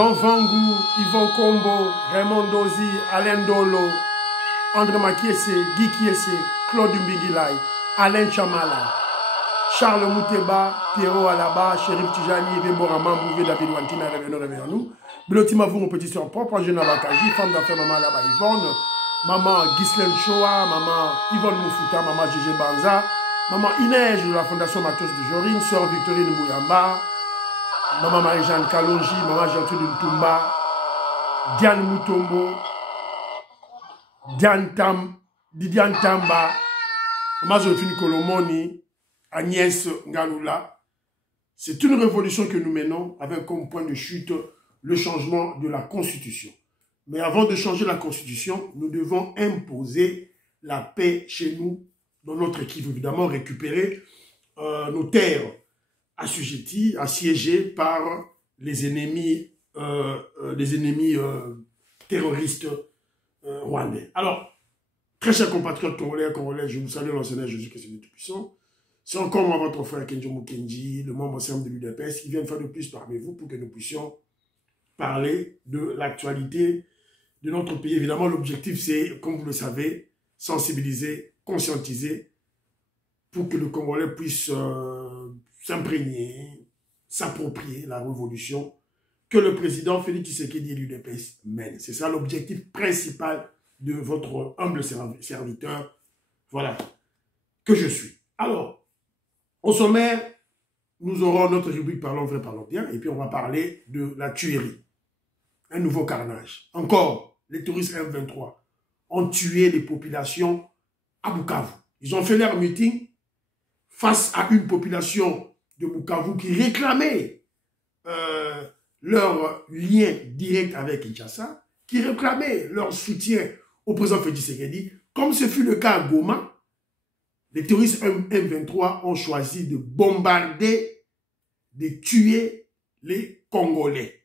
Jean Vangou, Yvon Combo, Raymond Dozi, Alain Dolo, André Makiese, Guy Kiese, Claude Mbigilai, Alain Chamala, Charles Mouteba, Pierrot Alaba, Chérif Tijani, Débora Mambouvé, David Wantina, réveillons nous. Bilotima vous, mon petit soeur propre, jeune Abakaji, femme d'affaires, maman là-bas, Yvonne, maman Ghislaine Choa, maman Yvonne Moufouta, maman Gégé Banza, maman Inès de la Fondation Matos de Jorine, sœur Victorine Mouyamba, maman Marie-Jeanne Kalonji, maman Gertrude Ntumba, Diane Moutombo, Didiane Tamba, maman Joséphine Kolomoni, Agnès Ngaloula. C'est une révolution que nous menons avec comme point de chute le changement de la Constitution. Mais avant de changer la Constitution, nous devons imposer la paix chez nous, dans notre équipe, évidemment, récupérer nos terres assujettis, assiégés par les ennemis terroristes rwandais. Alors, très chers compatriotes congolais, je vous salue dans Seigneur Jésus Christ le Tout-Puissant. C'est encore moi, votre frère Kenjo Mukenji, le membre simple de l'UDPS, qui vient une fois de plus parmi vous pour que nous puissions parler de l'actualité de notre pays. Évidemment, l'objectif, c'est, comme vous le savez, sensibiliser, conscientiser, pour que le Congolais puisse s'imprégner, s'approprier la révolution que le président Félix Tshisekedi et l'UDPS mènent. C'est ça l'objectif principal de votre humble serviteur, voilà, que je suis. Alors, au sommaire, nous aurons notre rubrique Parlons vrai, parlons bien, et puis on va parler de la tuerie. Un nouveau carnage. Encore, les touristes M23 ont tué les populations à Bukavu. Ils ont fait leur meeting face à une population de Bukavu qui réclamait leur lien direct avec Kinshasa, qui réclamait leur soutien au président Félix Tshisekedi. Comme ce fut le cas à Goma, les terroristes M23 ont choisi de bombarder, de tuer les Congolais,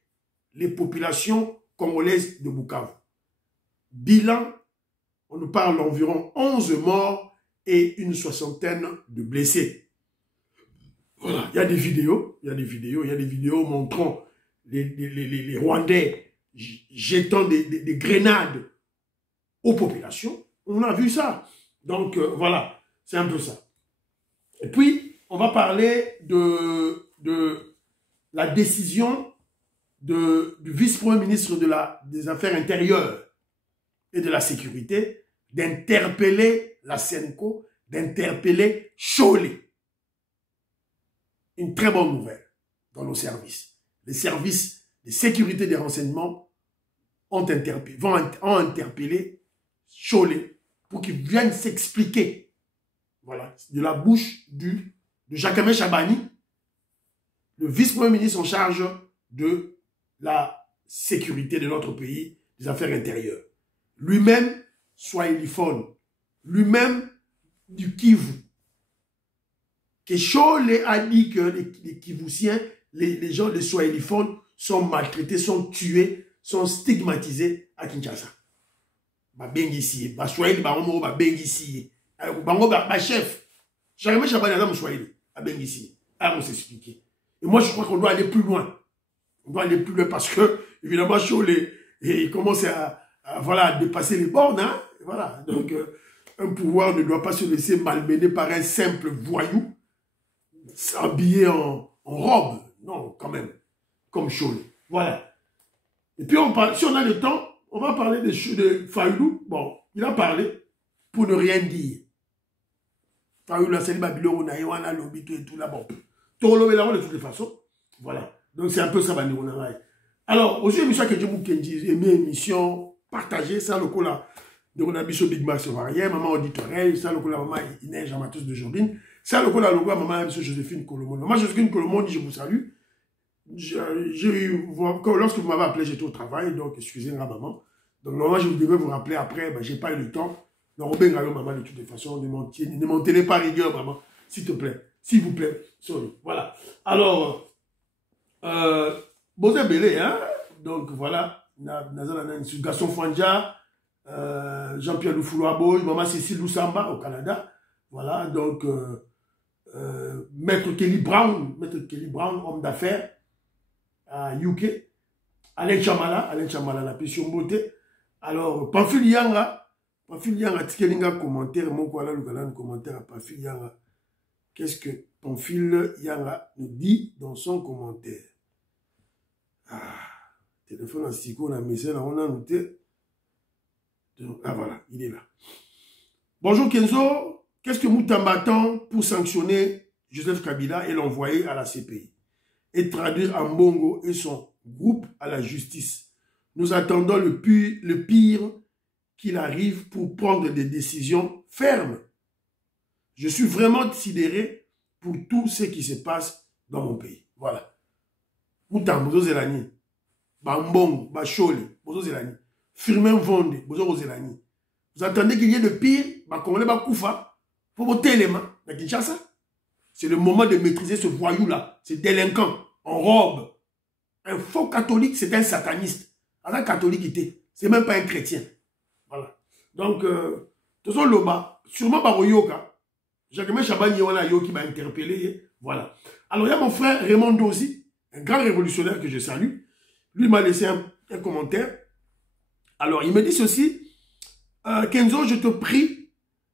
les populations congolaises de Bukavu. Bilan, on nous parle d'environ 11 morts et une soixantaine de blessés. Voilà, il y a des vidéos, montrant les Rwandais jetant des grenades aux populations. On a vu ça. Donc voilà. C'est un peu ça. Et puis, on va parler de la décision du vice-premier ministre des Affaires intérieures et de la Sécurité d'interpeller la SENCO, d'interpeller Cholé. Une très bonne nouvelle dans nos services. Les services de sécurité des renseignements vont interpeller Cholé pour qu'il vienne s'expliquer. Voilà, de la bouche de Jacques Chabani, le vice-premier ministre en charge de la sécurité de notre pays, des affaires intérieures. Lui-même, Swahiliphone, lui-même du Kivu. Que Cholé a dit que les Kivusiens, les gens, les Swahiliphones, sont maltraités, sont tués, sont stigmatisés à Kinshasa. Babengi Swahili, Babengi Bango chef, Jacques Chabani a Swahili, à Bengissi, on s'expliquer. Et moi je crois qu'on doit aller plus loin. On doit aller plus loin parce que, évidemment, Cholé, il commence à dépasser les bornes, hein. Voilà. Donc, un pouvoir ne doit pas se laisser malmener par un simple voyou, habillé en robe. Non, quand même, comme Cholé. Voilà. Et puis, si on a le temps, on va parler de Fayoulou. Bon, il a parlé pour ne rien dire. Fayoulou, c'est le tout là-bas. De toutes les façons. Voilà. Donc, c'est un peu ça, alors, aussi, je que je vous aimé émission, partagez ça, le coup là, de mon ami Big Max Varien, maman auditorelle, ça, le coup là, maman Inès Amatus de Jordine, ça, le coup là, le coup, maman Joséphine Colomoni. Maman Joséphine Colomoni, je vous salue. Lorsque vous m'avez appelé, j'étais au travail, donc excusez-moi, maman. Donc, normalement, je devais vous rappeler après, je n'ai pas eu le temps. Donc, maman, de toutes les façons, ne montez pas rigueur, maman, s'il te plaît. S'il vous plaît. Sorry. Voilà. Alors, Bozé Belé, hein? Donc, voilà. Gaston Fandja, Jean-Pierre Loufoulouaboy, maman Cécile Loussamba au Canada. Voilà. Donc, Maître Kelly Brown, homme d'affaires à UK. Alain Chamala, la pétion beauté. Alors, Pamphile Yanga, tikelinga commentaire, mon quoi là, le commentaire à Pamphile Yanga. Qu'est-ce que Pamphile Yanga nous dit dans son commentaire? Ah, téléphone en psycho, on a mis ça, on a noté. Ah voilà, il est là. Bonjour Kenzo, qu'est-ce que Moutamba attend pour sanctionner Joseph Kabila et l'envoyer à la CPI et traduire Ambongo et son groupe à la justice? Nous attendons le pire qu'il arrive pour prendre des décisions fermes. Je suis vraiment sidéré pour tout ce qui se passe dans mon pays. Voilà. Moutamba, Bozo Zelani, Bambongo, Bacholi, Bozo Zelani, Firmin Vonde, Bozo Zelani. Vous attendez qu'il y ait le pire, Congolais Bakoufa, pour voter les mains. C'est le moment de maîtriser ce voyou-là, ce délinquant en robe. Un faux catholique, c'est un sataniste. Un catholique, c'est même pas un chrétien. Voilà. Donc, tout ça, Loba, sûrement Baroyoka, Jacques Chabani, on a yo qui m'a interpellé. Voilà. Alors, il y a mon frère Raymond Dozi, un grand révolutionnaire que je salue. Lui m'a laissé un commentaire. Alors, il me dit ceci. Kenzo, je te prie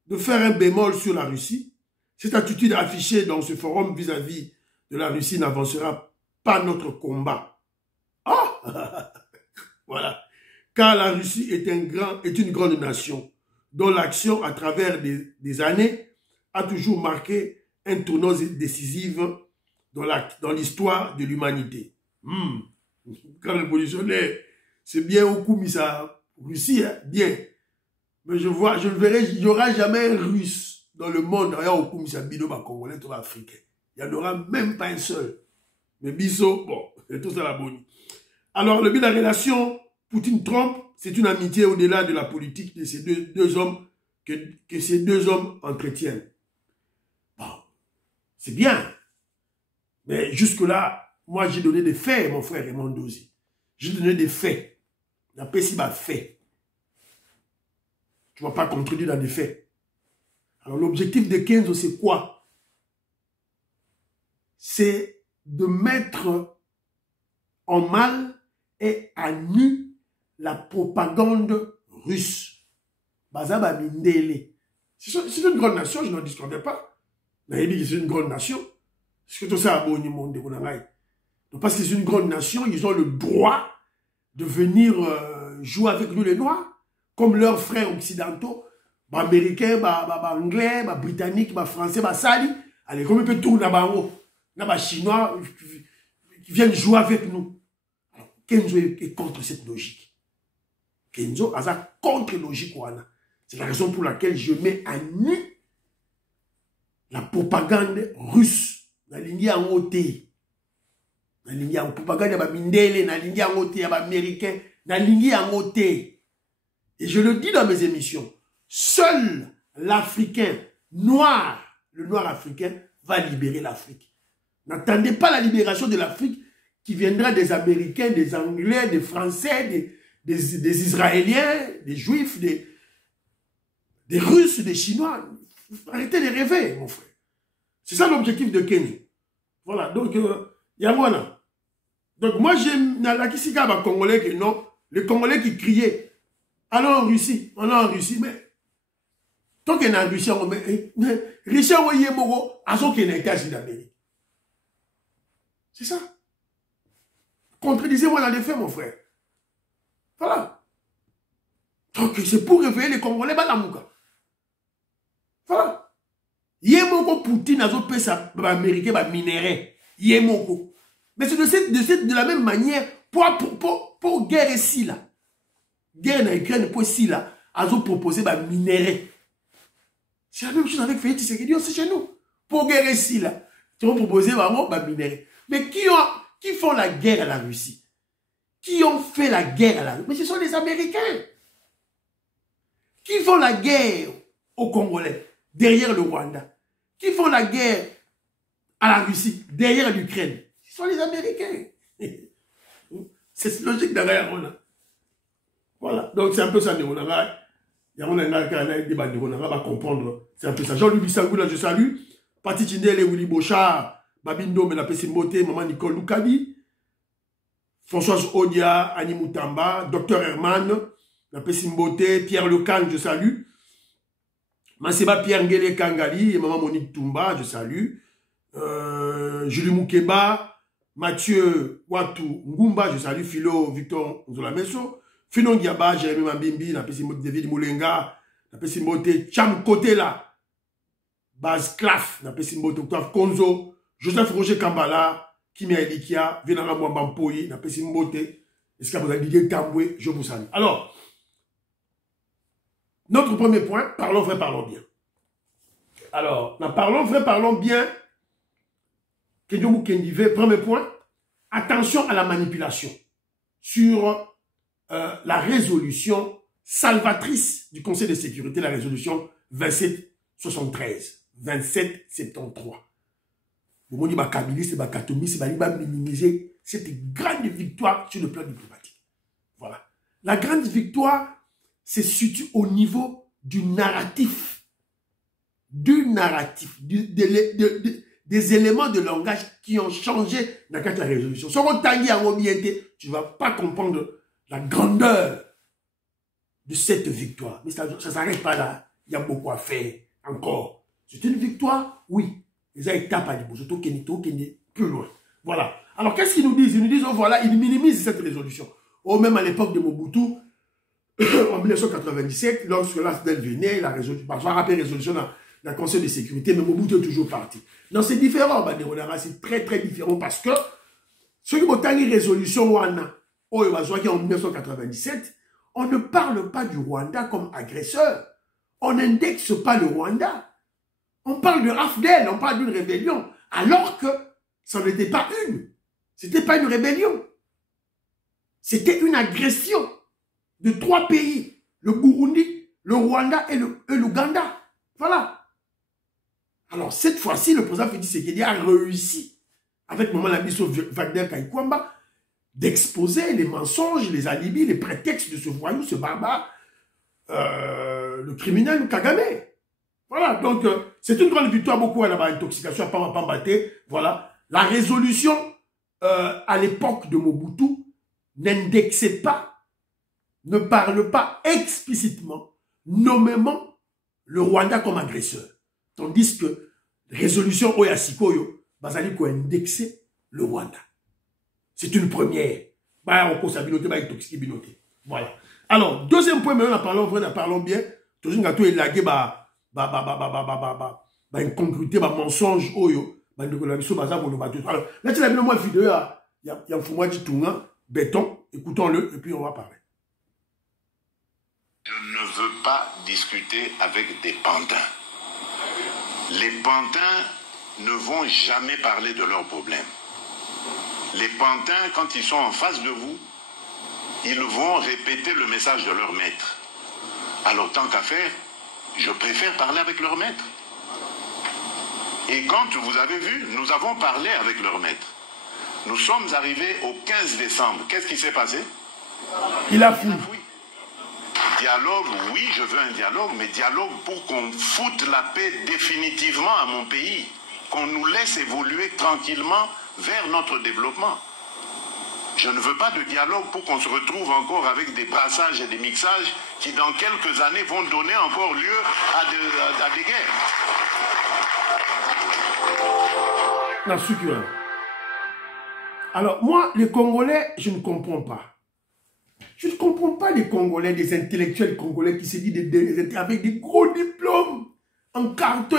de faire un bémol sur la Russie. Cette attitude affichée dans ce forum vis-à-vis de la Russie n'avancera pas notre combat. Ah voilà. Car la Russie est une grande nation dont l'action à travers des années a toujours marqué un tournant décisif dans l'histoire de l'humanité. Grand révolutionnaire, c'est bien au coup mis ça Russie, hein? Bien. Mais je le verrai, il n'y aura jamais un Russe dans le monde, rien au coup mis ça Bido, Congolais, tout Africain. Il n'y en aura même pas un seul. Mais Bisso, bon, c'est tout ça la bonne. Alors, le but de la relation Poutine-Trump, c'est une amitié au-delà de la politique de ces deux hommes que ces deux hommes entretiennent. Bon, c'est bien. Mais jusque-là, moi, j'ai donné des faits, mon frère Raymond Dozi. J'ai donné des faits. La PSI m'a fait. Tu ne vas pas contredire dans des faits. Alors, l'objectif de Kenzo, c'est quoi? C'est de mettre en mal et à nu la propagande russe. Bazaba Mindele. C'est une grande nation, je n'en discordais pas. Mais il dit que c'est une grande nation. C'est que tout ça a bon monde. Donc parce que c'est une grande nation, ils ont le droit de venir jouer avec nous les Noirs, comme leurs frères occidentaux, américains, anglais, britanniques, français, sali. Allez, comme ils peuvent tourner là-bas, là-bas chinois qui viennent jouer avec nous. Alors, Kenzo est contre cette logique. Kenzo a contre logique. C'est la raison pour laquelle je mets à nu la propagande russe. La ligne en ôté. La ligne en propagande de Mindele, la ligne en ôté, américain, la ligne en ôté. Et je le dis dans mes émissions, seul l'Africain noir, le noir africain, va libérer l'Afrique. N'attendez pas la libération de l'Afrique qui viendra des Américains, des Anglais, des Français, des Israéliens, des Juifs, des Russes, des Chinois. Arrêtez de rêver, mon frère. C'est ça l'objectif de Kenzo. Voilà, donc, il y a moi. Donc, moi, j'aime la Kisika, les Congolais que non, les Congolais qui criaient, allons en Russie, mais tant qu'il y a en Russie, Russie, on y est moro, à ce qu'il y a États-Unis d'Amérique. C'est ça. Contredisez-moi dans les faits, mon frère. Voilà. Donc, c'est pour réveiller les Congolais, Balamouka. Voilà. Yemoko Poutine a fait ça, américain, minéré. Yemoko. Mais c'est de la même manière, pour guerre ici, là. Guerre en Ukraine, pour ici, là, a proposé, minéré. C'est la même chose avec Félix Tshisekedi, c'est chez nous. Pour guerre ici, là. Ils ont proposé, minéré. Mais qui font la guerre à la Russie? Qui ont fait la guerre à la Russie? Mais ce sont les Américains. Qui font la guerre aux Congolais, derrière le Rwanda? Qui font la guerre à la Russie, derrière l'Ukraine? Ce sont les Américains. C'est logique derrière. Voilà. Donc c'est un peu ça. Il y a un débat de on va comprendre. C'est un peu ça. Jean-Louis Bissangoula, je salue. Pati Tindele, Willy Bochard, Babindo, Melapé Simbote, Maman Nicole Lukabi. Françoise Odia, Annie Moutamba, Dr Herman, Napesi Mbote, Pierre Lecan, je salue. Maseba Pierre Ngele Kangali et Maman Monique Toumba, je salue. Julie Moukeba, Mathieu Watou Ngumba, je salue. Philo Victor Nzolameso. Finon Giaba, Jérémy Mambimbi, Napesi Mbote David Moulenga, Napesi Mbote Cham Kotela, Baz Klaf, Napesi Mbote Octave Konzo, Joseph Roger Kambala, Kimia Elikia, Venara Mwambampoyi, Napesi Mbote, est-ce que vous avez dit Tamboué, je vous salue. Alors, notre premier point, parlons vrai, parlons bien. Alors, parlons vrai, parlons bien. Premier point, attention à la manipulation sur la résolution salvatrice du Conseil de sécurité, la résolution 2773, 2773. Vous dites que minimiser cette grande victoire sur le plan diplomatique. Voilà. La grande victoire se situe au niveau du narratif. Des éléments de langage qui ont changé dans la résolution. Si on t'a dit à mobilité, tu ne vas pas comprendre la grandeur de cette victoire. Mais ça ne s'arrête pas là. Il y a beaucoup à faire encore. C'est une victoire, oui. Les étapes à l'Ibo, surtout qu'il est plus loin. Voilà. Alors, qu'est-ce qu'ils nous disent? Ils nous disent, oh, voilà, ils minimisent cette résolution. Oh, même à l'époque de Mobutu, en 1997, lorsque l'AFDEL venait, la résolution, je vais rappeler la résolution dans le Conseil de sécurité, mais Mobutu est toujours parti. Non, c'est différent, c'est très très différent parce que ce qui est une résolution Rwanda, en 1997, on ne parle pas du Rwanda comme agresseur. On n'indexe pas le Rwanda. On parle de AFDEL, on parle d'une rébellion, alors que ça n'était pas une. C'était pas une rébellion. C'était une agression de 3 pays, le Burundi, le Rwanda et l'Ouganda. Voilà. Alors, cette fois-ci, le président Félix Tshisekedi a réussi, avec Maman Labiso Wagner Kaikwamba, d'exposer les mensonges, les alibis, les prétextes de ce voyou, ce barbare, le criminel Kagame. Voilà, donc, c'est une grande victoire, beaucoup à la intoxication, à Pambaté. Voilà. La résolution, à l'époque de Mobutu, n'indexait pas, ne parle pas explicitement, nommément, le Rwanda comme agresseur. Tandis que résolution Oyasikoyo, Bazali ko indexé le Rwanda. C'est une première. Voilà. Alors, deuxième point, maintenant, parlons bien. Toujours gâteau élagué, incongruité, mensonge, oyo. Alors, là, tu as vu moi vidéo, il y a un fou du Tunga, béton, écoutons-le, et puis on va parler. Je ne veux pas discuter avec des pantins. Les pantins ne vont jamais parler de leurs problèmes. Les pantins, quand ils sont en face de vous, ils vont répéter le message de leur maître. Alors, tant qu'à faire, je préfère parler avec leur maître. Et quand vous avez vu, nous avons parlé avec leur maître. Nous sommes arrivés au 15 décembre. Qu'est-ce qui s'est passé? Il a fui. Dialogue, oui, je veux un dialogue, mais dialogue pour qu'on foute la paix définitivement à mon pays, qu'on nous laisse évoluer tranquillement vers notre développement. Je ne veux pas de dialogue pour qu'on se retrouve encore avec des brassages et des mixages qui, dans quelques années, vont donner encore lieu à des guerres. Alors, moi, les Congolais, je ne comprends pas. Je ne comprends pas les Congolais, des intellectuels congolais qui se disent avec des gros diplômes en carton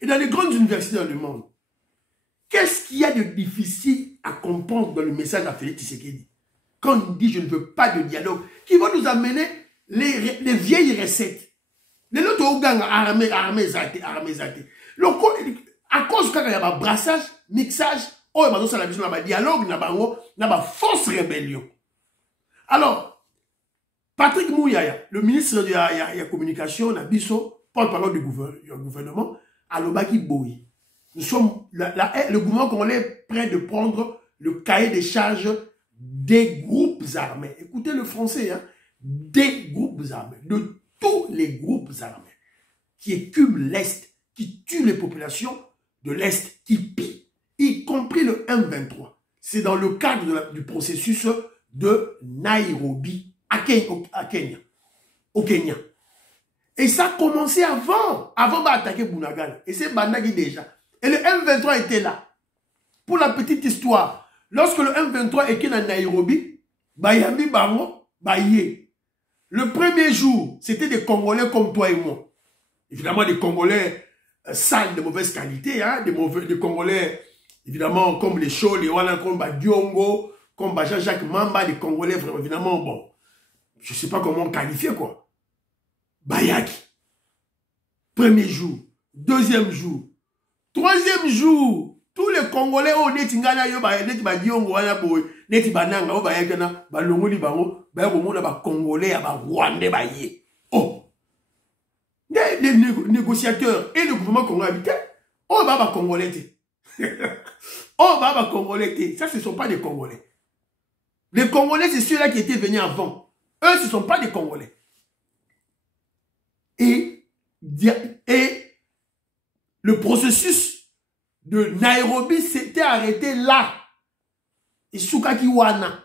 et dans les grandes universités dans le monde. Qu'est-ce qu'il y a de difficile à comprendre dans le message à Félix Tshisekedi? Quand il dit je ne veux pas de dialogue, qui va nous amener les vieilles recettes. Les autres organes armés. À cause qu'il y a un brassage, mixage, il y a un dialogue, il y a une fausse rébellion. Alors, Patrick Mouyaya, le ministre de la communication, porte-parole du gouvernement, à l'Obaki Boui. Nous sommes, le gouvernement congolais est prêt de prendre le cahier des charges des groupes armés. Écoutez le français, hein, des groupes armés, de tous les groupes armés qui écument l'Est, qui tuent les populations de l'Est, qui pillent, y compris le M23. c'est dans le cadre du processus de Nairobi à Kenya, au Kenya. Et ça a commencé avant d'attaquer Bunagana. Et c'est Bandagi déjà. Et le M23 était là. Pour la petite histoire, lorsque le M23 était à Nairobi, Bayami Bango, Baye. Le premier jour, c'était des Congolais comme toi et moi. Évidemment, des Congolais sales, de mauvaise qualité, hein, des Congolais, évidemment, comme les Chauds, les Wallans, comme Diongo, comme Jean-Jacques Mamba, des Congolais, évidemment, bon, je ne sais pas comment qualifier, quoi. Bayaki. Premier jour. Deuxième jour. Troisième jour. Tous les Congolais, oh, netingana yo, neti ba diongo, wana boy, neti bananga, oh, bayakana, ba longoli bango, bayakona, ba Congolais, ba Rwandais, baye. Oh. Les négociateurs et le gouvernement congolais habitaient, oh, ba Congolais. Oh, ba Congolais. Ça, ce ne sont pas des Congolais. Les Congolais, c'est ceux-là qui étaient venus avant. Eux, ce ne sont pas des Congolais. Et le processus de Nairobi s'était arrêté là. Et Soukaki Wana.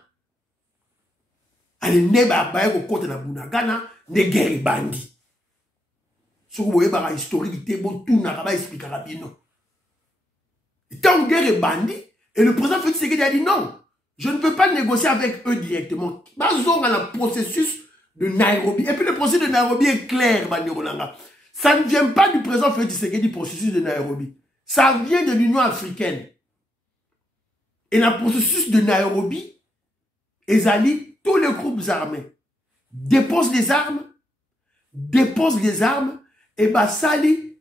Allez, neba baye ko kote na Bunagana, ne guerre bandi. Soukou boye bara historique, te bon tout na raba expliquer rapidement. Et tant guerre bandi, et le président Félix Tshisekedi a dit non, je ne peux pas négocier avec eux directement. Basons dans le processus de Nairobi. Et puis le processus de Nairobi est clair, Bandirolanga. Ça ne vient pas du président Félix Tshisekedi, du processus de Nairobi. Ça vient de l'Union africaine. Et le processus de Nairobi, Ezali, tous les groupes armés déposent les armes, et Bassali,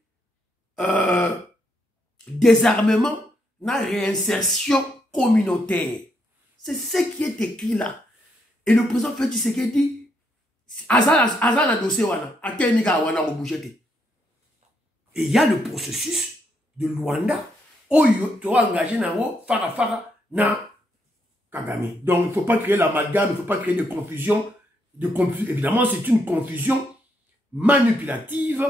désarmement, na réinsertion communautaire. C'est ce qui est écrit là. Et le président Félix Tshisekedi, Azan a dossier wana, Atenika wana au bougeté. Et il y a le processus de Luanda, où tu as engagé Nango, Fara, na Kagame. Donc il ne faut pas créer l'amalgame, il ne faut pas créer de confusion. Évidemment, c'est une confusion manipulative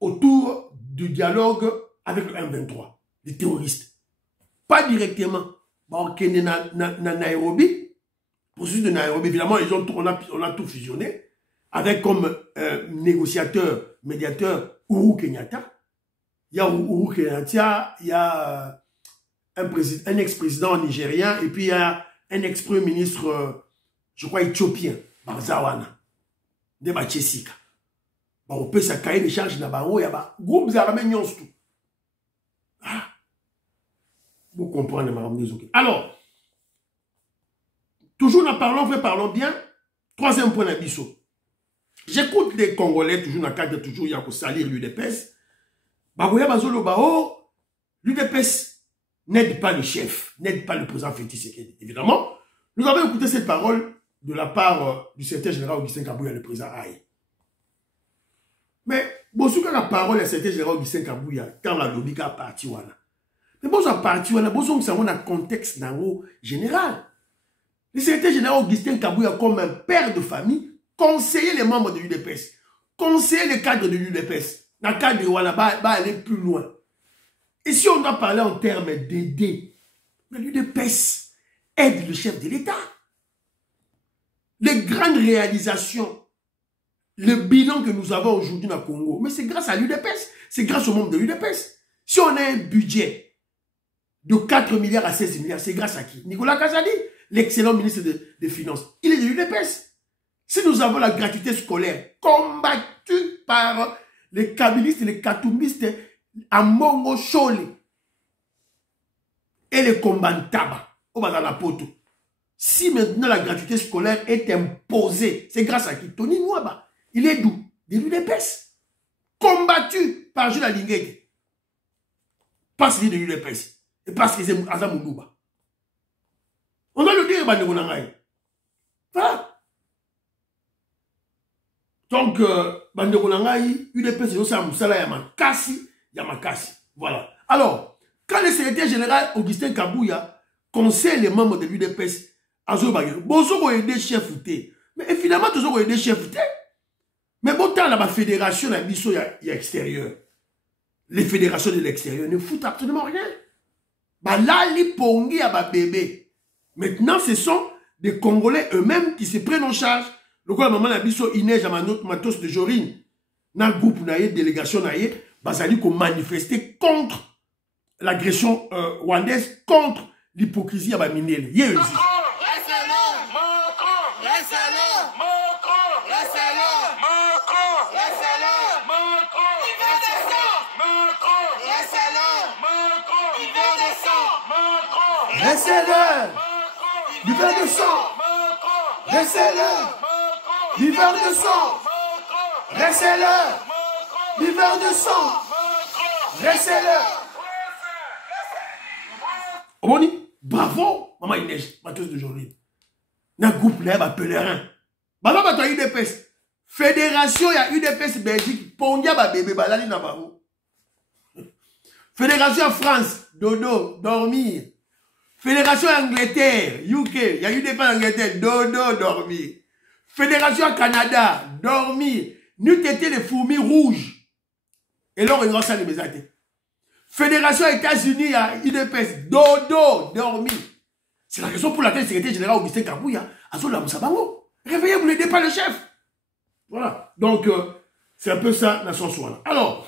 autour du dialogue avec le M23, les terroristes. Pas directement. Bon, na Nairobi, processus de Nairobi, évidemment, on a tout fusionné, avec comme négociateur, médiateur, Uhuru Kenyatta. Il y a Uhuru Kenyatta, il y a un ex-président nigérien, et puis il y a un ex-premier ministre, je crois, éthiopien, Barzawana, de Bachesika. On peut s'accueillir les charges dans il y a groupes armés tout. Ah. Vous comprenez, madame Désolé. Alors, toujours nous parlons bien. Troisième point d'abisso. J'écoute les Congolais, toujours dans le cadre, toujours, il y a que salir l'UDPS. L'UDPS n'aide pas le chef, n'aide pas le président Félix Tshisekedi. Évidemment, nous avons écouté cette parole de la part du secrétaire général Augustin Kabouya, le président Aïe. Mais, bon, si la parole du secrétaire général Augustin Kabouya, quand la lobby a parti, mais bon, ça parti, bon, ça a un contexte dans général. Le secrétaire général Augustin Kabouya, comme un père de famille, conseiller les membres de l'UDPS, conseiller les cadres de l'UDPS. Dans le cadre de Wana, va aller plus loin. Et si on doit parler en termes d'aider, l'UDPS aide le chef de l'État. Les grandes réalisations, le bilan que nous avons aujourd'hui dans le Congo, mais c'est grâce à l'UDPS, c'est grâce aux membres de l'UDPS. Si on a un budget de 4 milliards à 16 milliards, c'est grâce à qui? Nicolas Kazadi, l'excellent ministre des Finances. Il est de l'UDPS. Si nous avons la gratuité scolaire combattue par les kabylistes et les katoumistes à Mongo Chole et les Kombantaba au Badalapoto, si maintenant la gratuité scolaire est imposée, c'est grâce à qui? Tony Nwaba. Il est d'où? De l'UDPS. Combattu par Jules Alingueke. Parce qu'il est de l'UDPS. Et parce qu'il est Azamoulouba. On doit le dire, Bandegonangaï. Voilà. Donc, Bandegonangaï, UDPS, c'est aussi un moussala Yamakasi. Voilà. Alors, quand le secrétaire général Augustin Kabouya conseille les membres de l'UDPS, Bozo va aider chef outé. Mais finalement, toujours va aider chef outé. Mais bon, dans la fédération, il y a extérieur. Les fédérations de l'extérieur ne foutent absolument rien. Bah là, les pongi à bébé. Maintenant, ce sont des Congolais eux-mêmes qui se prennent en charge. Le quoi, maman a dit, Inès, Matos de Jorine, dans le groupe, délégation, basali qu'on manifestait contre l'agression rwandaise, contre l'hypocrisie à Baminel. Laissez-le! L'hiver de sang! Laissez-le! L'hiver de sang! Laissez-le! L'hiver de sang! Laissez-le! Omoni, bravo, maman Inès, Matos de Jorine. Dans le groupe là, pèlerin. Bah non, bah UDPS. Fédération, il y a UDPS Belgique. Pongia, bah bébé, bah là, il n'a pas. Fédération France, dodo, dormir. Fédération Angleterre, UK, il y a UDPS Angleterre, dodo, dormir. Fédération Canada, dormir. Nous t'étais les fourmis rouges. Et là, on ça les mésatés. Fédération États-Unis, il y a UDPS, dodo, dormir. C'est la raison pour laquelle le secrétaire général Augustin Kabouya a dit la Moussabango. Réveillez-vous, n'aidez pas le chef. Voilà. Donc, c'est un peu ça, nation soin. Alors,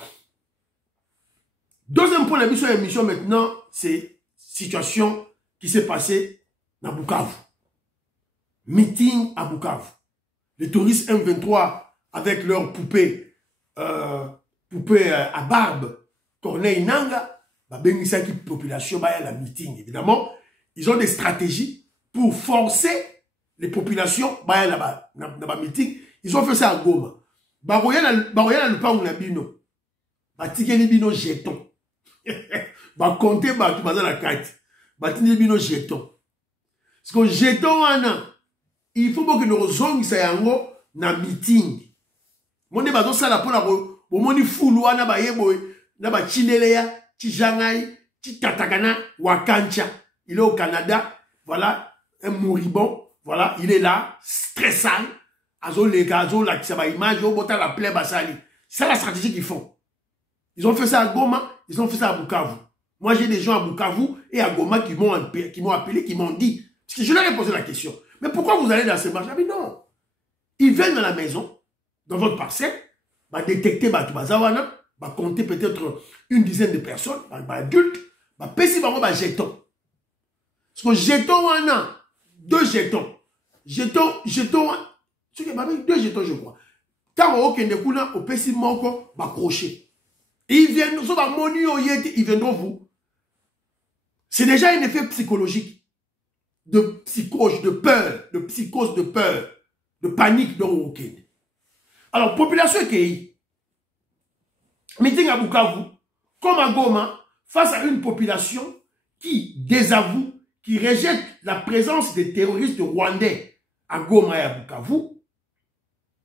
deuxième point de vue sur l'émission maintenant, c'est situation qui s'est passée dans Bukavu. Meeting à Bukavu. Les touristes M23 avec leurs poupées, poupées à barbe, Corneille Nanga, Bengisa qui population, bah, la meeting, évidemment. Ils ont des stratégies pour forcer les populations, bah, là-bas, dans le meeting. Ils ont fait ça à Goma. Baroya le pas où la bino. Batike les bino jetons. Bah, compter, bah, tout dans la carte. Batike les bino jetons. Parce que jetons, il faut que nous zongs ça yango na meeting. Mon débat dans ça la pour la bon moni foulou na ba yebo na ba chineleya, chijangai, chitatakana, wakancha. Il est au Canada, voilà, un moribond, voilà, il est là, stressant. Azo les gars, azo la ça va image, au bout la plaie basali. C'est la stratégie qu'ils font. Ils ont fait ça à Goma, ils ont fait ça à Bukavu. Moi j'ai des gens à Bukavu et à Goma qui m'ont appelé, qui m'ont dit, parce que je leur ai posé la question. Mais pourquoi vous allez dans ces marches? Mais non. Ils viennent dans la maison, dans votre parcelle, bah détecter, bah compter peut-être une dizaine de personnes, bah adultes, bah pessi bah jetons. Parce que jetons deux jetons. Jetons, deux jetons je crois. Quand on a au pessi manko, bah crochet. Et ils viennent, ils viendront vous. C'est déjà un effet psychologique. De psychose, de peur, de psychose, de peur, de panique dans le week-end. Alors, population qui meeting à Bukavu, comme à Goma, face à une population qui désavoue, qui rejette la présence des terroristes rwandais à Goma et à Bukavu,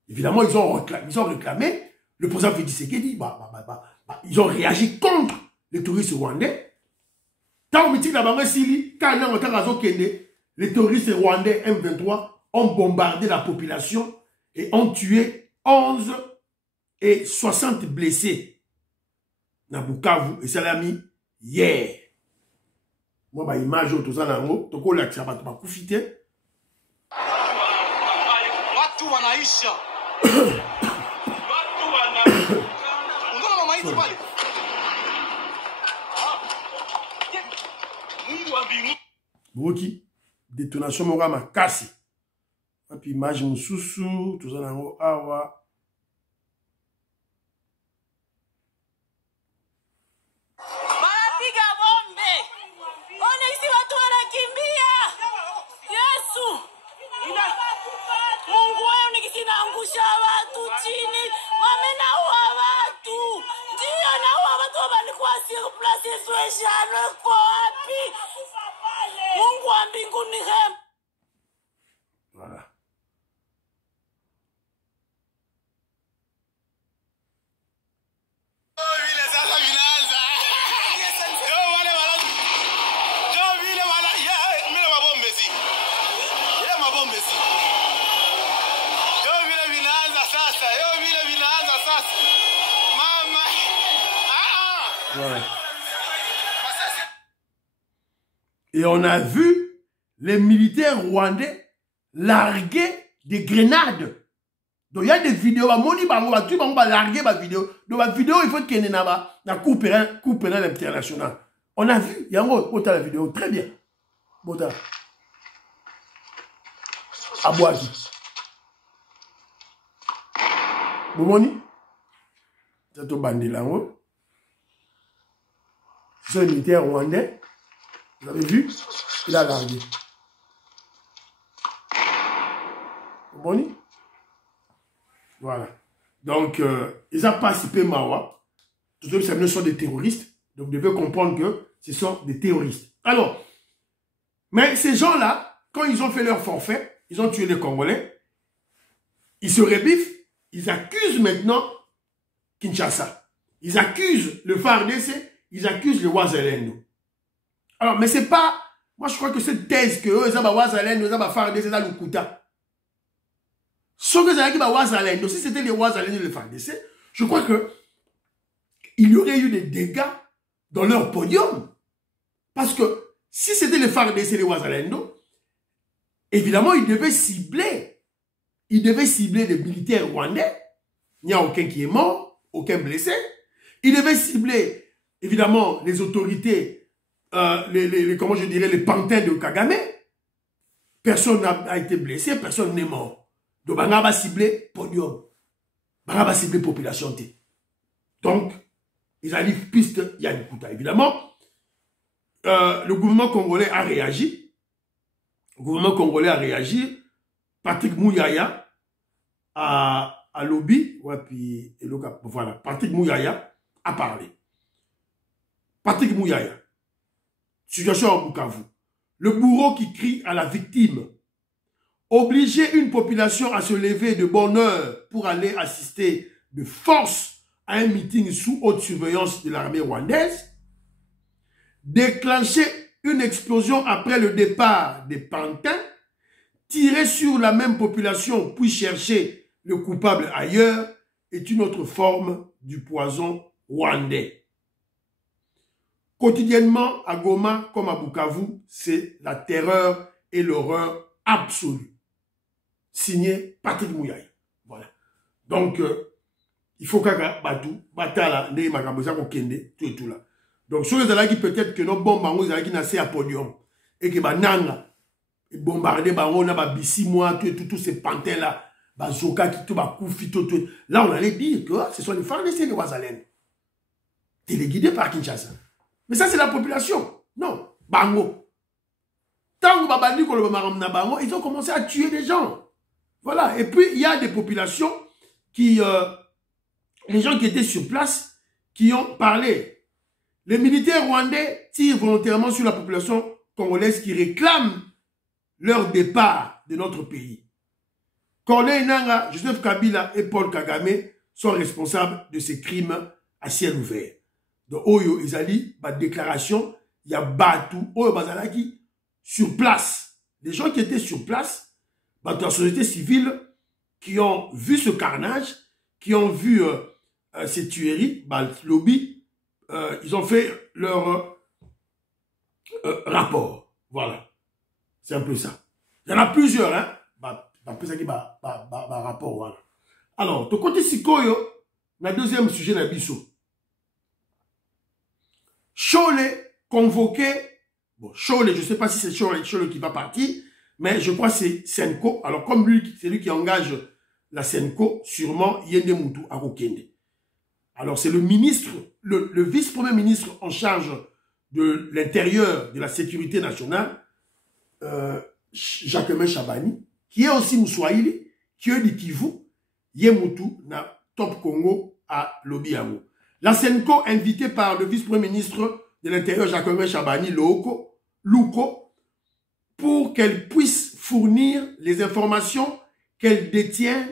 évidemment, ils ont réclamé, le président Félix Tshisekedi, ils ont réagi contre les touristes rwandais. Tant au meeting là-bas, quand on a les terroristes rwandais M23 ont bombardé la population et ont tué 11 et 60 blessés. Na Bukavu, et ça l'a mis hier. Moi, bah, image, tout ça, là, tout le monde ça va profiter. Watu wanaisha. Watu wanaisha. Ngoma maiti pale. Mungu wa mbingu. Boki. Détonation mora ma casse. Et puis image mususu, tout ça nango awa. Banapiga bombe. Ona isi watu wanakimbia. Yesu. Mungu wewe nikisinaangusha watu chini. Mame naua watu. Ndio naua watu walikuwa sur place situation kwa wapi? Mungu wa mbinguni hema. Voilà. Ouais. Et on a vu les militaires rwandais larguaient des grenades. Donc il y a des vidéos, tu vas larguer ma vidéo. Donc ma vidéo, il faut qu'il y ait un coup pénal international. On a vu, il y a la vidéo, très bien. Bota. Abouaki. Boumoni. C'est un bandit là, c'est un militaire rwandais. Vous avez vu? Il a largué. Boumoni. Voilà. Donc, ils ont participé à Mawa. Tout ce qui sont des terroristes. Donc, vous devez comprendre que ce sont des terroristes. Alors, mais ces gens-là, quand ils ont fait leur forfait, ils ont tué les Congolais, ils se rébiffent, ils accusent maintenant Kinshasa. Ils accusent le FARDC, ils accusent le Ouazalendo. Alors, mais c'est pas... Moi, je crois que cette thèse que eux, ils ont Ouazalendo, ils ont FARDC, c'est dans le Kouta. Sauf que si c'était les Ouazalendo et le FARDC, je crois que il y aurait eu des dégâts dans leur podium. Parce que si c'était les FARDC et les Ouazalendo, évidemment, ils devaient cibler. Ils devaient cibler les militaires rwandais. Il n'y a aucun qui est mort, aucun blessé. Ils devaient cibler, évidemment, les autorités, comment je dirais, les pantins de Kagame. Personne n'a été blessé, personne n'est mort. Donc, on va cibler podium. On va cibler population. Donc, ils allaient piste Yann Kouta. Évidemment, le gouvernement congolais a réagi. Le gouvernement congolais a réagi. Patrick Mouyaya à Lobby. Ouais, puis, voilà. Patrick Mouyaya a parlé. Patrick Mouyaya. Situation à Bukavu. Le bourreau qui crie à la victime. Obliger une population à se lever de bonne heure pour aller assister de force à un meeting sous haute surveillance de l'armée rwandaise, déclencher une explosion après le départ des pantins, tirer sur la même population puis chercher le coupable ailleurs est une autre forme du poison rwandais. Quotidiennement, à Goma comme à Bukavu, c'est la terreur et l'horreur absolue. Signé Patrick Mouyaya. Voilà. Donc, il faut qu'à Batou, Batala, Ney Makambosa, Kokende, tout et tout là. Donc, sur les alaki, peut-être que nos bombes, ils alaki nassé à podium. Et que Bananga, bombardé, on a Bissi, moi, tout et tout, tous ces pantins là, Bazoka, qui tout, Bakoufi, tout. Là, on allait dire que ce sont les FARDC de Ouazalendo. Téléguidés par Kinshasa. Mais ça, c'est la population. Non. Bango. Tant que ils ont commencé à tuer des gens. Voilà. Et puis, il y a des populations qui... les gens qui étaient sur place, qui ont parlé. Les militaires rwandais tirent volontairement sur la population congolaise qui réclame leur départ de notre pays. Corneille Nangaa, Joseph Kabila et Paul Kagame sont responsables de ces crimes à ciel ouvert. Donc, Oyo Ezali, ma déclaration, il y a Batou, Oyo Bazalaki, sur place. Les gens qui étaient sur place, dans la société civile, qui ont vu ce carnage, qui ont vu ces tueries, Lobby, ils ont fait leur rapport. Voilà. C'est un peu ça. Il y en a plusieurs, hein. Rapport, voilà. Alors, de côté Sikoyo, le deuxième sujet de Bissot. Cholet convoqué, bon, Cholet, je ne sais pas si c'est Cholet qui va partir, mais je crois que c'est Senko. Alors, comme lui, c'est lui qui engage la Senko, sûrement Yende Moutou à Kokende. Alors, c'est le ministre, le vice-premier ministre en charge de l'intérieur, de la sécurité nationale, Jacquemin Chabani, qui est aussi Moussoaïli, qui est du Kivu, Yemoutou, na Top Congo à Lobiamo. La Senko, invitée par le vice-premier ministre de l'Intérieur, Jacquemin Chabani, Louko, pour qu'elle puisse fournir les informations qu'elle détient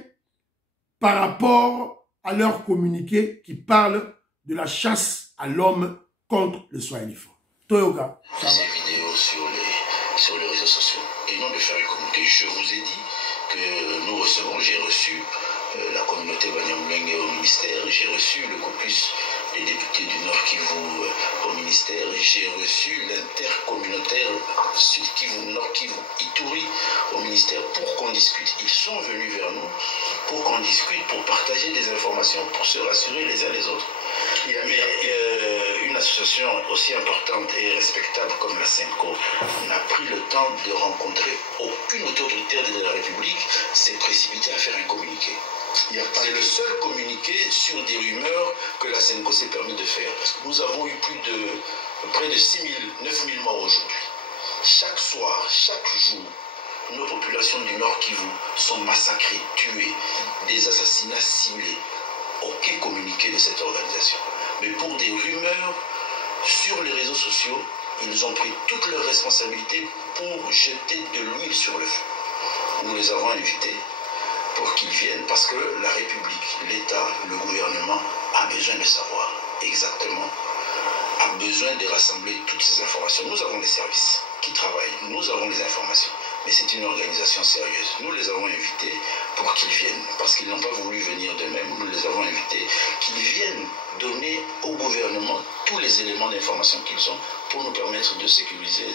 par rapport à leur communiqué qui parle de la chasse à l'homme contre le Swahilifort. Toyoka. Ces vidéos sur les réseaux sociaux. Et non de faire une communauté. Je vous ai dit que nous recevons, j'ai reçu la communauté Banyamulenge au ministère, j'ai reçu le caucus les députés du Nord Kivu au ministère. J'ai reçu l'intercommunautaire Sud Kivu, Nord Kivu, Ituri au ministère pour qu'on discute. Ils sont venus vers nous pour qu'on discute, pour partager des informations, pour se rassurer les uns les autres. Il y a une association aussi importante et respectable comme la SENCO n'a pris le temps de rencontrer aucune autorité de la République, s'est précipité à faire un communiqué. C'est le seul communiqué sur des rumeurs que la SENCO s'est permis de faire. Nous avons eu près de 6 000, 9 000 morts aujourd'hui. Chaque soir, chaque jour, nos populations du Nord Kivu sont massacrées, tuées, des assassinats ciblés. Aucun communiqué de cette organisation. Mais pour des rumeurs sur les réseaux sociaux, ils ont pris toutes leurs responsabilités pour jeter de l'huile sur le feu. Nous les avons invités pour qu'ils viennent parce que la République, l'État, le gouvernement a besoin de savoir exactement, a besoin de rassembler toutes ces informations. Nous avons des services qui travaillent, nous avons des informations. Mais c'est une organisation sérieuse. Nous les avons invités pour qu'ils viennent, parce qu'ils n'ont pas voulu venir d'eux-mêmes. Nous les avons invités qu'ils viennent donner au gouvernement tous les éléments d'information qu'ils ont pour nous permettre de sécuriser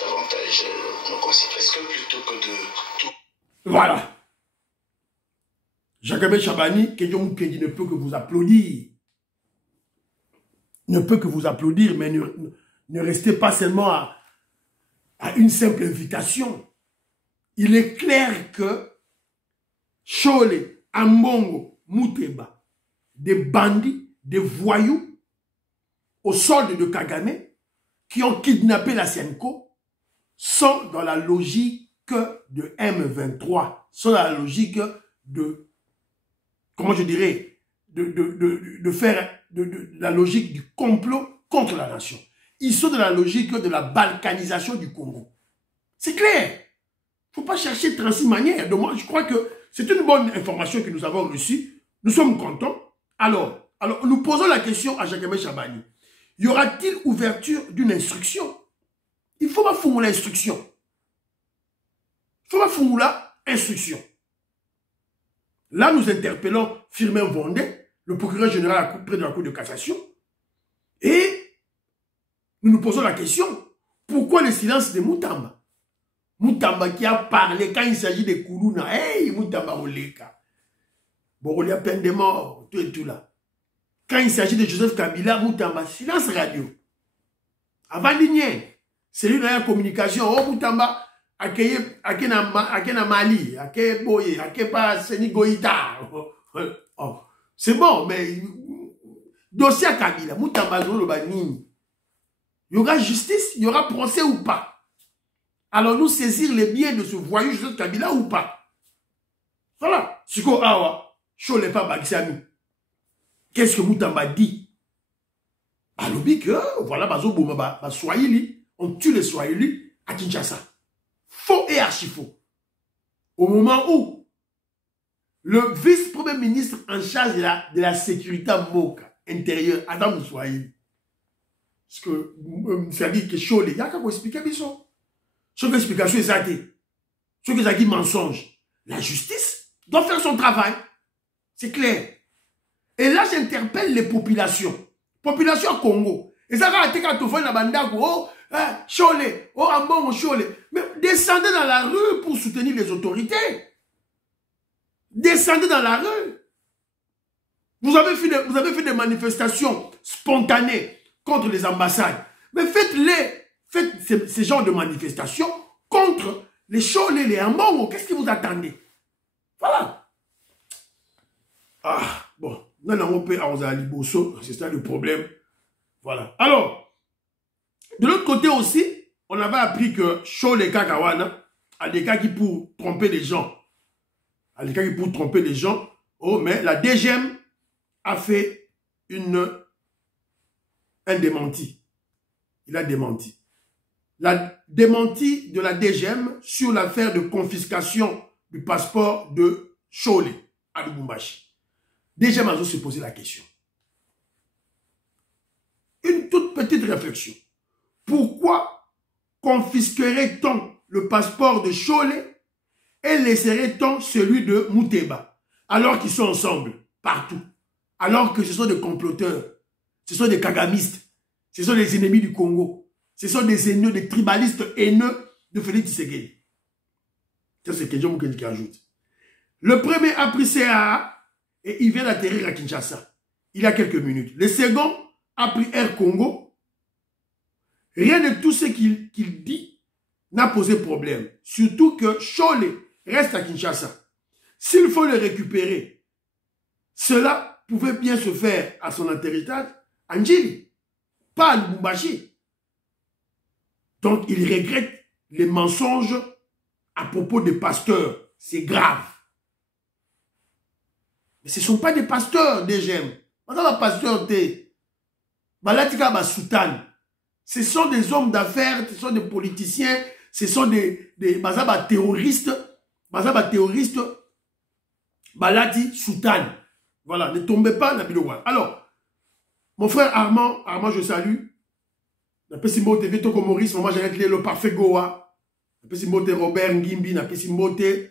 davantage nos concitoyens. Est-ce que plutôt que de tout... Voilà. Jacques Chabani, Kedjong Kendi ne peut que vous applaudir. Ne peut que vous applaudir, mais ne restez pas seulement à une simple invitation. Il est clair que Chole, Ambongo, Muteba, des bandits, des voyous, au solde de Kagame, qui ont kidnappé la SENCO, sont dans la logique de M23, sont dans la logique de, comment je dirais, de faire la logique du complot contre la nation. Ils sont dans la logique de la balkanisation du Congo. C'est clair. Il ne faut pas chercher 36 manières. Donc moi, je crois que c'est une bonne information que nous avons reçue. Nous sommes contents. Alors nous posons la question à Jacques Chabani. Y aura-t-il ouverture d'une instruction? Il faut pas foutre l'instruction. Il faut pas foutre l'instruction. Là, nous interpellons Firmin Vendée, le procureur général près de la Cour de cassation, et nous nous posons la question, pourquoi le silence de Moutamba? Moutamba qui a parlé quand il s'agit de Koulouna. Hey, Moutamba Oleka. Bon, il y a peine de mort, tout et tout là. Quand il s'agit de Joseph Kabila, Moutamba, silence radio. Avant d'igner, c'est lui dans la communication. Oh, Moutamba, akena Mali, ake Boye, ake pas Senigoïta. Oh, c'est bon, mais dossier à Kabila, Moutamba, le banini. Il y aura justice, il y aura procès ou pas? Allons-nous saisir les biens de ce voyou Joseph Kabila ou pas? Voilà. Siko Awa, Chole pas Bagsami. Qu'est-ce que Moutamba dit? Alobi que, voilà, Bazo Boumaba, Swahili, on tue les Swahili à Kinshasa. Faux et archi-faux. Au moment où le vice-premier ministre en charge de la sécurité Moka intérieure, Adam Swahili, parce que ça dit que Chole, il y a qu'à vous expliquer, Bisson. Cette explication est zatée. Ce que ça dit mensonge. La justice doit faire son travail. C'est clair. Et là, j'interpelle les populations. Population Congo. Et ça va être quand on voit la bande, oh, Chole, oh, Ambongo, Chole. Mais descendez dans la rue pour soutenir les autorités. Descendez dans la rue. Vous avez fait des manifestations spontanées contre les ambassades. Mais faites ces genres de manifestations contre les Chole et les Ambongo. Qu'est-ce que vous attendez? Voilà. Ah, bon. Non, on peut c'est ça le problème. Voilà. Alors, de l'autre côté aussi, on avait appris que Chole et Kakawana a des cas qui pour tromper les gens. Oh, mais la DGM a fait un démenti. Il a démenti. La démenti de la DGM sur l'affaire de confiscation du passeport de Chole à Lubumbashi. DGM a se posé la question. Une toute petite réflexion. Pourquoi confisquerait-on le passeport de Chole et laisserait-on celui de Muteba alors qu'ils sont ensemble, partout, alors que ce sont des comploteurs? Ce sont des kagamistes. Ce sont des ennemis du Congo. Ce sont des ennemis, des tribalistes haineux de Félix Tshisekedi. Ça, c'est Kenjo Mukendi qui ajoute. Le premier a pris CAA et il vient d'atterrir à Kinshasa. Il y a quelques minutes. Le second a pris Air Congo. Rien de tout ce qu'il dit n'a posé problème. Surtout que Cholet reste à Kinshasa. S'il faut le récupérer, cela pouvait bien se faire à son atterrissage à Njili, pas à Lubumbashi. Donc il regrette les mensonges à propos des pasteurs. C'est grave. Mais ce ne sont pas des pasteurs, des gemmes. Ce sont des hommes d'affaires, ce sont des politiciens, ce sont des terroristes. Terroristes. Balati Soutan. Voilà, ne tombez pas dans le. Alors, mon frère Armand, je salue. Napesi Simbote, Vito Maurice, moi j'ai le parfait Goa. Napesi Simbote Robert Ngimbi, Napesi Simbote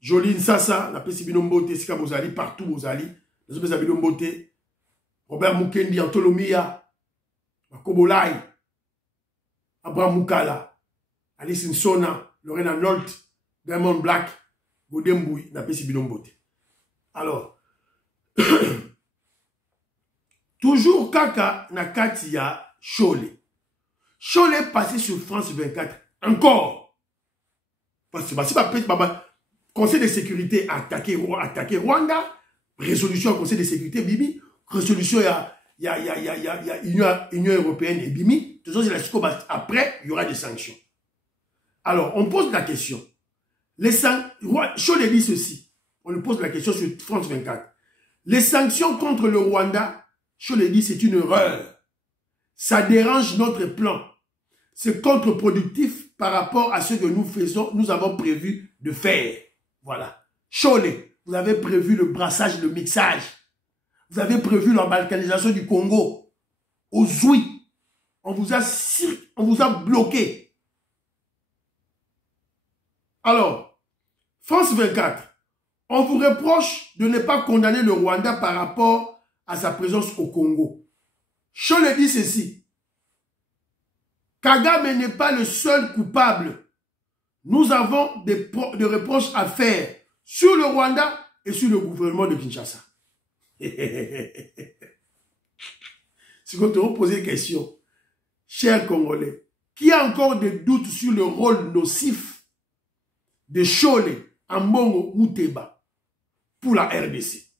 Joline Sassa, Napesi Binombote, Sika Bozali, partout Bozali. Napesi Binombote, Robert Mukendi, Antolomia, Makobolai, Abraham Mukala, Alice Nsona, Lorena Nolt, Diamond Black, Godemboui, Napesi Binombote. Alors, toujours Kaka Nakati ya Cholet. Cholet passé sur France 24. Encore. Parce que le Conseil de sécurité a attaqué Rwanda. Résolution Conseil de sécurité Bibi. Résolution il y a Union européenne et Bibi. Tout ça, après, il y aura des sanctions. Alors, on pose la question. Cholet dit ceci. On lui pose la question sur France 24. Les sanctions contre le Rwanda, Cholet dit c'est une erreur. Ça dérange notre plan. C'est contre-productif par rapport à ce que nous avons prévu de faire. Voilà. Cholet, vous avez prévu le brassage, le mixage. Vous avez prévu la balkanisation du Congo. Aux Zouis. On vous a bloqué. Alors, France 24. On vous reproche de ne pas condamner le Rwanda par rapport à sa présence au Congo. Cholet dit ceci. Kagame n'est pas le seul coupable. Nous avons des reproches à faire sur le Rwanda et sur le gouvernement de Kinshasa. Si vous te posez une question, chers Congolais, qui a encore des doutes sur le rôle nocif de Cholet, Ambongo, Mouteba pour la RDC?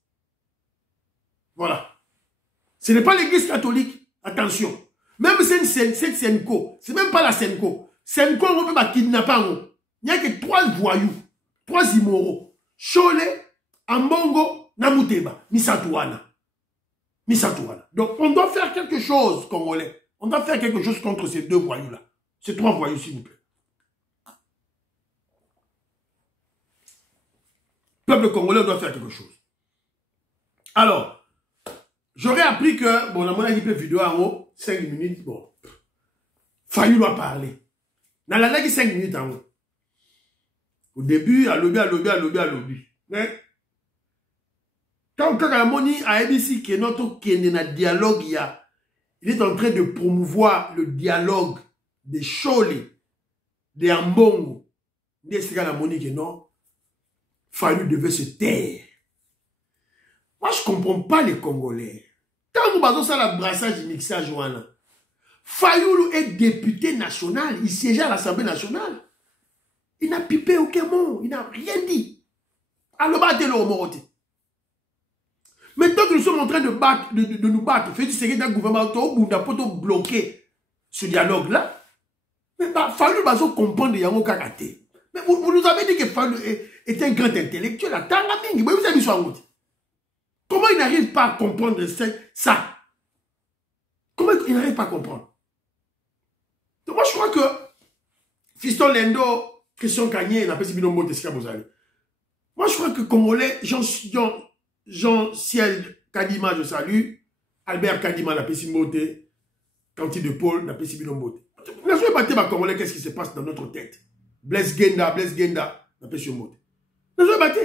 Voilà. Ce n'est pas l'église catholique. Attention. Même cette Senko, c'est même pas la Senko. Senko, on peut pas kidnapper. Il n'y a que 3 voyous, 3 immoraux. Cholet, Ambongo, Namuteba, Misatouana. Donc, on doit faire quelque chose, Congolais. On doit faire quelque chose contre ces 2 voyous-là. Ces 3 voyous, s'il vous plaît. Le peuple congolais doit faire quelque chose. Alors, j'aurais appris que, bon, on a dit vidéo en haut, 5 minutes, bon, Fayou doit parler. Dans la ligue, 5 minutes en haut. Au début, à lobby. Mais, quand Kakamoni a dit que notre dialogue, il est en train de promouvoir le dialogue des Cholet, des Ambongo, des Sikalamoni, que non, Fayou devait se taire. Moi, je ne comprends pas les Congolais. Quand nous basons ça, la brassage et mixage, Fayulu est député national. Il siégeait à l'Assemblée nationale. Il n'a pipé aucun mot. Il n'a rien dit. Alors, maintenant que nous sommes en train de nous battre, fait du secret d'un gouvernement pour bloquer ce dialogue-là, mais Fayulu va comprendre Yango Kakate. Mais vous nous avez dit que Fayulu est un grand intellectuel. Vous avez vu ça. Comment il n'arrive pas à comprendre ça? Comment il n'arrive pas à comprendre? Donc moi je crois que Fiston Lendo, Christian Kanye, n'a pas si bien monté Sika Bozali. Moi je crois que Congolais, Jean-Ciel Kadima, je salue, Albert Kadima, n'a pas si monté, Canty de Paul, n'a pas si bien monté. Laissez-moi battre ma Congolais, qu'est-ce qui se passe dans notre tête? Blaise Genda, n'a pas si monté. Laissez-moi battre.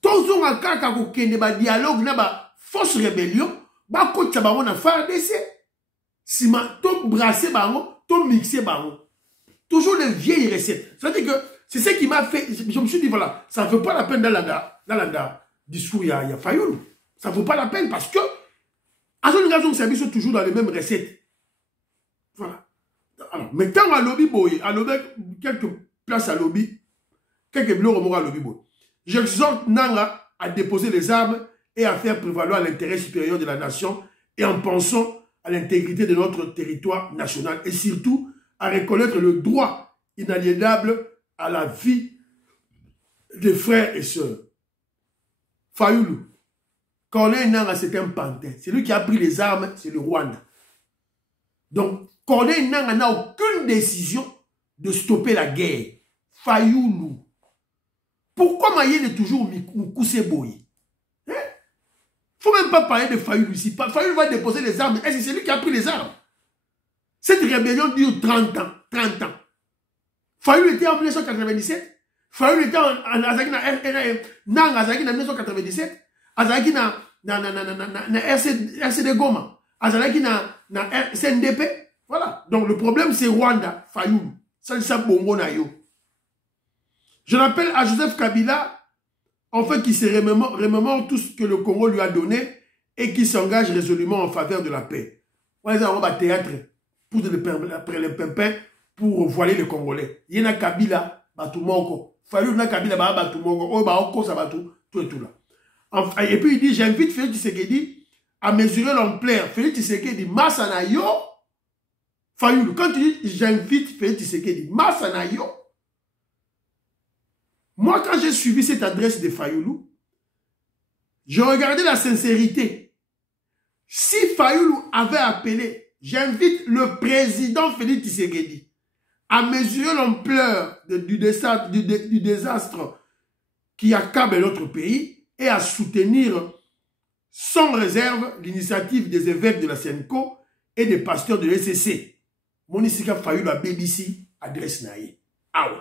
Tous ont un cas qui a dialogue, n'a pas fausse rébellion ba coach bango na FARDC. Sima, to brasser bango, to mixer bango. Toujours les vieilles recettes. C'est-à-dire que c'est ce qui m'a fait. Je me suis dit, voilà, ça ne vaut pas la peine dans la discours, il y a Fayoulou. Ça ne vaut pas la peine parce que, à son occasion, service sont toujours dans les mêmes recettes. Voilà. Alors, maintenant, à lobby boy, à lobby, quelques places à lobby, quelques blocs à lobby boy. J'exhorte Nanga à déposer les armes et à faire prévaloir l'intérêt supérieur de la nation et en pensant à l'intégrité de notre territoire national et surtout à reconnaître le droit inaliénable à la vie des frères et sœurs. Fayoulou, Corneille Nanga, c'est un pantin. C'est lui qui a pris les armes, c'est le Rwanda. Donc, Corneille Nanga n'a aucune décision de stopper la guerre. Fayoulou. Pourquoi Mayel est toujours Moukousé Boye? Il ne faut même pas parler de Fayoulou ici. Fayoulou va déposer les armes. Est-ce que c'est lui qui a pris les armes? Cette rébellion dure 30 ans. 30 ans. Fayoulou était en 1997. Fayoulou était en Azaki en 1997. Azaki na RCD Goma. Azaki na CNDP. Voilà. Donc le problème c'est Rwanda. Fayoulou. Ça bongo na yo. Je rappelle à Joseph Kabila, en fait, qui se remémore tout ce que le Congo lui a donné et qui s'engage résolument en faveur de la paix. On les a un théâtre pour les pimpins, pour voiler les Congolais. Il y a Kabila, Batumoko. Fallu na Kabila, Batumoko. Oh, Baoko, ça va tout et tout là. Et puis il dit, j'invite Félix Tshisekedi à mesurer l'ampleur. Félix Tshisekedi, Masanayo. Fayoulou, quand tu dis, j'invite Félix Tshisekedi, Masanayo. Moi, quand j'ai suivi cette adresse de Fayoulou, je regardais la sincérité. Si Fayoulou avait appelé, j'invite le président Félix Tshisekedi à mesurer l'ampleur du désastre qui accable notre pays et à soutenir sans réserve l'initiative des évêques de la Senko et des pasteurs de l'ECC. Monisika Fayoulou à BBC, adresse naïe. Ah ouais.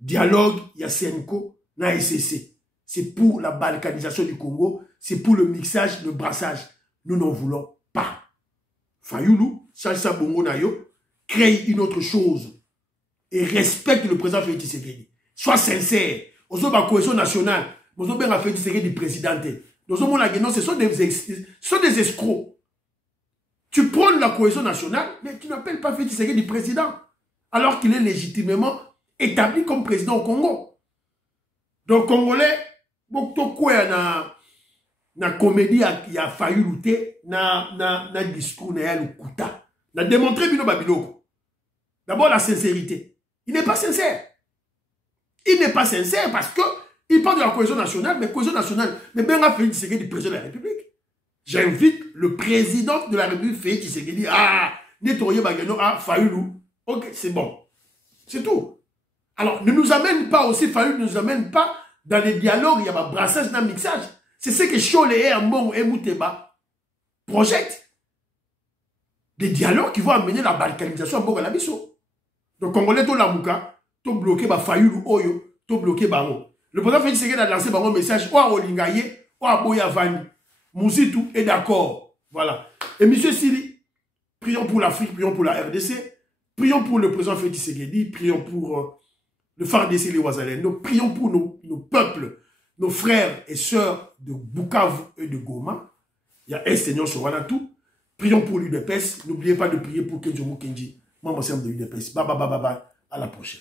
Dialogue, il y a Senko, na SCC. C'est pour la balkanisation du Congo, c'est pour le mixage, le brassage. Nous n'en voulons pas. Fayoulou, Salsa Bongo Nayo, crée une autre chose et respecte le président Félix Tshisekedi. Sois sincère. Ozo ba cohésion nationale, ozo ben Félix Tshisekedi président. Non, ce sont des escrocs. Tu prônes la cohésion nationale, mais tu n'appelles pas Félix Tshisekedi président, alors qu'il est légitimement établi comme président au Congo. Donc, Congolais, beaucoup na comédie il a fallu lutter, na discours na lukuta, na démontrer bino babiloko. D'abord la sincérité. Il n'est pas sincère. Il n'est pas sincère parce que il parle de la cohésion nationale, mais cohésion nationale, mais bien à Félix Tshisekedi président de la République. J'invite le président de la République Félix Tshisekedi à nettoyer Bageno à Fayoulou. Ok, c'est bon. C'est tout. Alors, ne nous amène pas aussi, Fayoulou ne nous amène pas dans les dialogues, il y a un brassage, un mixage. C'est ce que Chole et Ambon et Mouteba projettent. Des dialogues qui vont amener la balkanisation à Bogalabiso. Donc, Congolais, tout l'amouka, tout bloqué, Fayoulou, Oyo, tout bloqué, Bango. Le président Félix Tshisekedi a lancé un message, ou à Olingaye, ou à Boya Vani. Mouzitou est d'accord. Voilà. Et M. Sili, prions pour l'Afrique, prions pour la RDC, prions pour le président Félix Tshisekedi, prions pour le FARDC, les Ouazalais. Nous prions pour nos peuples, nos frères et sœurs de Bukavu et de Goma. Il y a un Seigneur sur Wanatou. Prions pour l'UDPS. N'oubliez pas de prier pour Kenji Kenji. Moi, je suis de l'UDPS. Bye bye bye bye bye. À la prochaine.